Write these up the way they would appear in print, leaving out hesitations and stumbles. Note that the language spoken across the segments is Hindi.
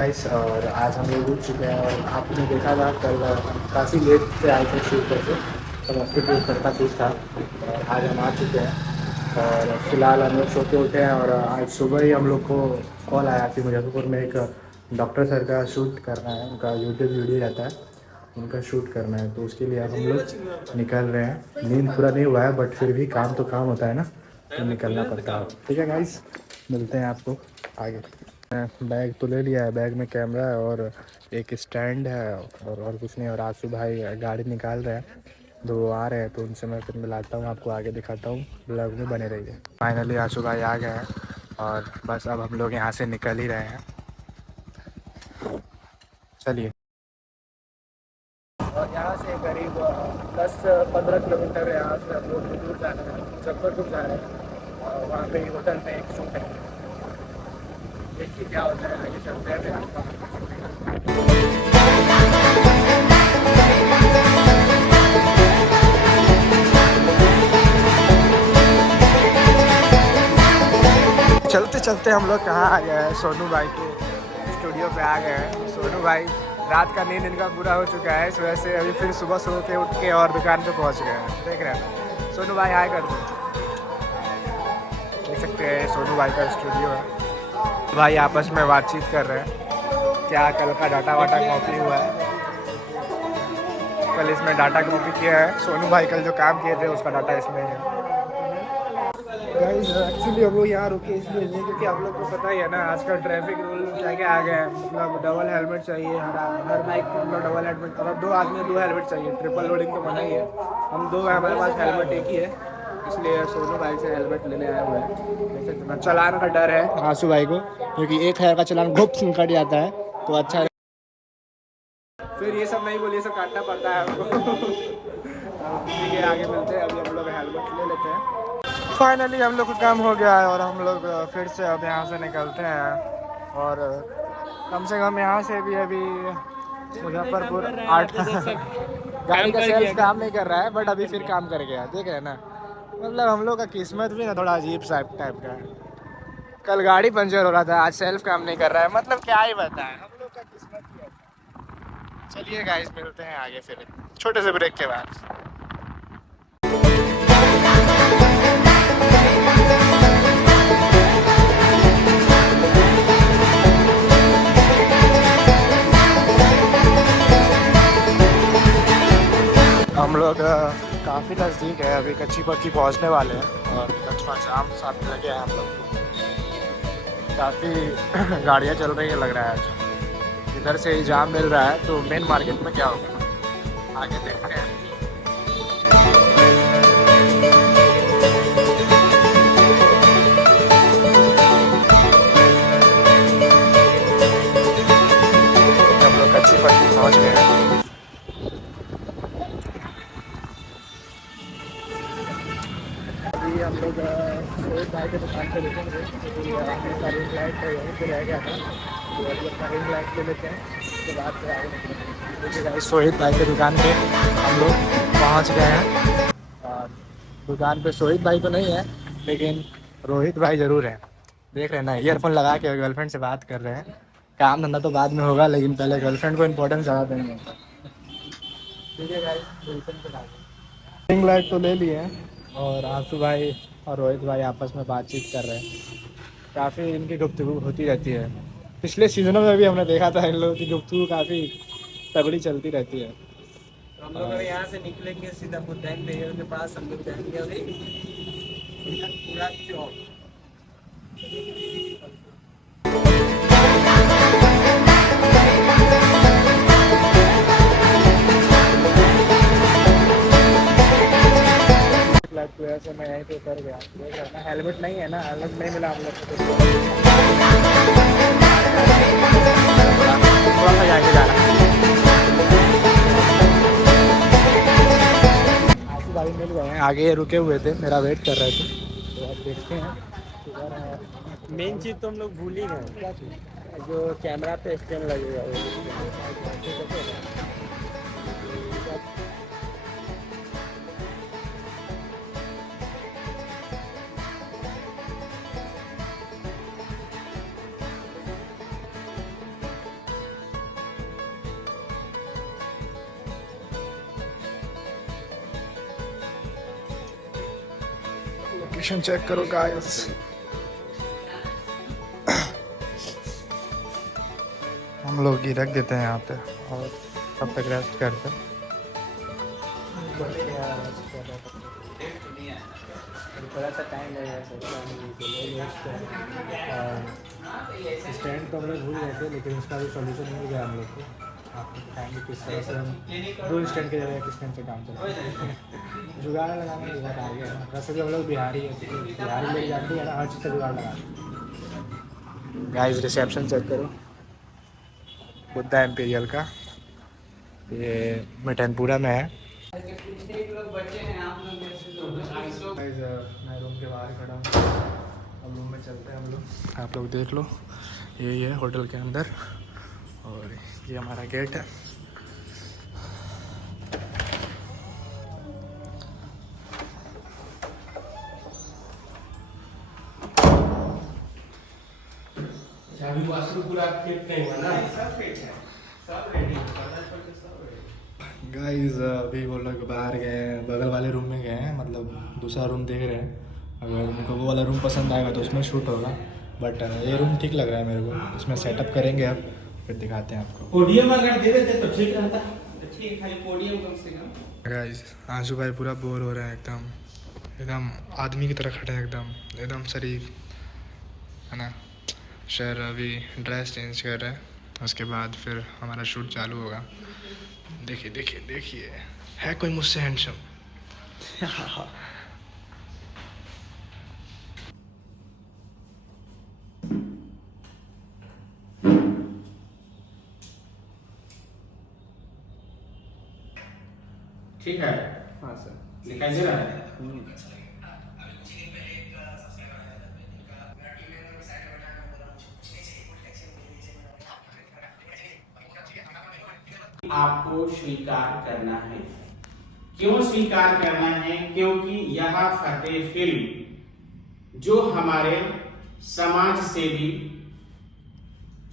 गाइस और आज हम लोग उठ चुके हैं और आपने देखा था कल काफ़ी लेट से आए थे शूट करके। कल हॉस्पिटल करता शूट था और आज हम आ चुके हैं और फिलहाल हम लोग सो के उठे हैं और आज सुबह ही हम लोग को कॉल आया कि मुजफ्फरपुर में एक डॉक्टर सर का शूट करना है। उनका यूट्यूब वीडियो रहता है, उनका शूट करना है, तो उसके लिए अब हम लोग निकल रहे हैं। नींद पूरा नहीं हुआ है बट फिर भी काम तो काम होता है ना, तो निकलना पड़ता है। ठीक है गाइस, मिलते हैं आपको आगे। बैग तो ले लिया है, बैग में कैमरा है और एक स्टैंड है और कुछ नहीं। और आंसू भाई गाड़ी निकाल रहे हैं, तो वो आ रहे हैं, तो उनसे मैं फिर मिलाता हूँ, आपको आगे दिखाता हूँ। ब्लॉग में बने रहिए। फाइनली आंसू भाई आ गए हैं और बस अब हम लोग यहाँ से निकल ही रहे हैं। चलिए। और यहाँ से करीब 10-15 किलोमीटर यहाँ से हम लोग दूर जा रहे हैं, मुजफ्फरपुर जा रहे हैं और वहाँ पे होटल में एक शूट है। देखिए क्या होता है, आगे चलते हैं। चलते चलते हम लोग कहाँ आ गए हैं, सोनू भाई के स्टूडियो पे आ गए हैं। सोनू भाई रात का नींद इनका पूरा हो चुका है, इस वजह से अभी फिर सुबह सो के उठ के और दुकान पे पहुँच गए हैं। देख रहे हैं सोनू भाई, हाय कर दो। देख सकते हैं सोनू भाई का स्टूडियो है। भाई आपस में बातचीत कर रहे हैं, क्या कल का डाटा वाटा कॉपी हुआ है। कल इसमें डाटा कॉपी किया है, सोनू भाई कल जो काम किए थे उसका डाटा इसमें है। गाइस एक्चुअली हम लोग यहाँ रुके इसलिए नहीं, क्योंकि आप लोग को पता ही है ना आजकल ट्रैफिक रूल क्या क्या आ गए हैं। मतलब डबल हेलमेट चाहिए, हर बाइक को मतलब डबल हेलमेट, अगर दो आदमी 2 हेलमेट चाहिए। ट्रिपल लोडिंग तो मना ही है, हम 2 है, हमारे पास हेलमेट एक ही है, इसलिए सोनू भाई से हेलमेट लेने आए हुए हैं। देख सकते, चलान का डर है आंसू भाई को, क्योंकि 1,000 का चलान गुप्त से कट जाता है, तो अच्छा है। फिर ये सब नहीं बोलिए, सब काटना पड़ता है हमको। ठीक है, आगे मिलते हैं, अभी हम लोग हेलमेट ले लेते हैं। फाइनली हम लोग का काम हो गया है और हम लोग फिर से अब यहाँ से निकलते हैं। और कम से कम यहाँ से भी अभी मुजफ्फरपुर 8 गाड़ी का सेल्स काम नहीं कर रहा है, बट अभी फिर काम कर गया। देख रहे हैं ना, मतलब हम लोग का किस्मत भी ना थोड़ा अजीब सा टाइप का है। कल गाड़ी पंचर हो रहा था, आज सेल्फ काम नहीं कर रहा है, मतलब क्या ही बताएं, हम लोग का किस्मत ही है। चलिए गाइस, मिलते हैं आगे फिर छोटे से ब्रेक के बाद। हम लोग काफ़ी नज़दीक है, अभी कच्ची पक्की पहुंचने वाले हैं और कच्चा जाम साथ में लगे हैं हम लोग। काफ़ी गाड़ियां चल रही है लग रहा है आज। इधर से ही जाम मिल रहा है, तो मेन मार्केट में क्या होगा आगे देखते हैं। हम लोग कच्ची पक्की पहुँच गए हैं। हम लोग सोहित भाई के दुकान पे रुकेंगे, अपना रिंग लाइट है यहीं पे रह गया था, तो अभी अपना रिंग लाइट ले लेते हैं, उसके बाद फिर आगे निकलेंगे। सोहित भाई के दुकान पे हम लोग पहुंच गए हैं और दुकान पे सोहित भाई तो नहीं है, लेकिन रोहित भाई ज़रूर है। देख रहे हैं ना, ईयरफोन लगा के गर्लफ्रेंड से बात कर रहे हैं। काम धंधा तो बाद में होगा, लेकिन पहले गर्लफ्रेंड को इम्पोर्टेंस ज़्यादा देंगे। ठीक है गाइस, रिंग लाइट तो ले लिए हैं और आंसू भाई और रोहित भाई आपस में बातचीत कर रहे हैं। काफ़ी इनकी गुफ्तगू होती रहती है, पिछले सीजनों में भी हमने देखा था इन लोगों की गुफ्तगू काफ़ी तगड़ी चलती रहती है। हम लोग अभी यहाँ से निकलेंगे सीधा बुद्धान भैया के पास, हम लोग जाएंगे अभी पूरा चौक। की वजह से मैं यहीं पे उतर गया। देख रहा था हेलमेट नहीं है ना, हेलमेट नहीं मिला हम लोग को, थोड़ा सा जाके जाना। आंसू भाई मिल गए हैं, आगे रुके हुए थे, मेरा वेट कर रहे थे, तो अब देखते हैं। मेन चीज़ तो हम लोग भूल ही गए, क्या चीज़? जो कैमरा पे स्टैंड लगेगा वो। रिसेप्शन चेक करो गाइस। हम लोग ही रख देते हैं यहाँ पे और तब तक रेस्ट करते हैं। थोड़ा सा टाइम लगेगा स्टैंड तो हम लोग भूल गए थे, लेकिन उसका भी सोल्यूशन मिल गया हम लोग को। आपको बताएंगे किस तरह से हम 2 स्टैंड के जगह 1 स्टैंड से काम चलाएंगे। जुगाड़ लगाने की बात आ गया है। वैसे भी हम लोग बिहारी है, बिहारी लोग जानते हैं ना, हर चीज़ का जुगाड़ लगाते। गाइस रिसेप्शन चेक करो बुद्धा एम्पीरियल का, ये मिठनपुरा में है। मैं रूम के बाहर खड़ा हूँ, अब रूम में चलते हैं हम लोग। आप लोग देख लो, यही है होटल के अंदर और ये हमारा गेट है। अभी वाशरूम पूरा फिट नहीं हुआ ना? सब फिट है, सब रेडी है। गाइस अभी वो लोग बाहर गए हैं, बगल वाले रूम में गए हैं, मतलब दूसरा रूम देख रहे हैं। अगर उनको वो वाला रूम पसंद आएगा तो उसमें शूट होगा, बट ये रूम ठीक लग रहा है मेरे को। इसमें सेटअप करेंगे, अब फिर दिखाते हैं आपको। पोडियम अगर दे देते तो ठीक रहता, ठीक खाली पोडियम कम से कम। गाइस आंसू भाई पूरा बोर हो रहे हैं, एकदम एकदम आदमी की तरह खड़े हैं, एकदम एकदम शरीफ है ना। सर अभी ड्रेस चेंज कर रहे हैं, उसके बाद फिर हमारा शूट चालू होगा। देखिए देखिए देखिए, है कोई मुझसे हैंडसम? ठीक है। हाँ सर, दिखाई दे रहा है। आपको स्वीकार करना है। क्यों स्वीकार करना है? क्योंकि यह फतेह फिल्म जो हमारे समाज सेवी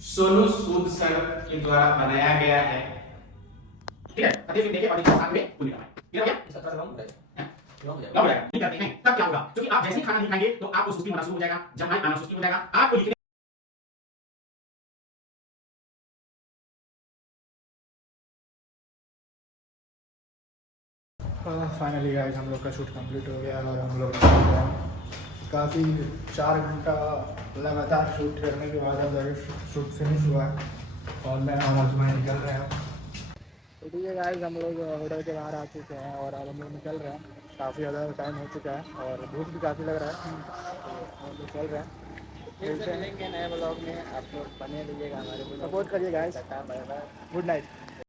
सोनू सूद सर के द्वारा बनाया गया है। ठीक है, फतेह फिल्म देखे और साथ में भूल गया। ये हो गया? इसका थोड़ा सा लॉन्ग हो जाएगा। नहीं करते हैं तब क्या होगा? क्योंकि आप जैसे ही खाना नहीं खाएंगे तो आपको सुस्ती होना शुरू हो जाएगा। जब आना सुस्ती हो जाएगा, आपको लिखने फाइनली गाइस हम लोग का शूट कंप्लीट हो गया और हम लोग काफ़ी 4 घंटा लगातार शूट करने के बाद अब जाके शूट फिनिश हुआ है और मैं और आजमाई निकल रहे हैं। तो ठीक है गाइस, हम लोग होटल के बाहर आ चुके हैं और अब हम लोग निकल रहे हैं। काफ़ी ज़्यादा टाइम हो चुका है और भूख भी काफ़ी लग रहा है, हम लोग चल रहे हैं। फिर से मिलेंगे नए ब्लॉग में, आप लोग बने रहिएगा, हमारे को सपोर्ट करिए गाइस। Good night.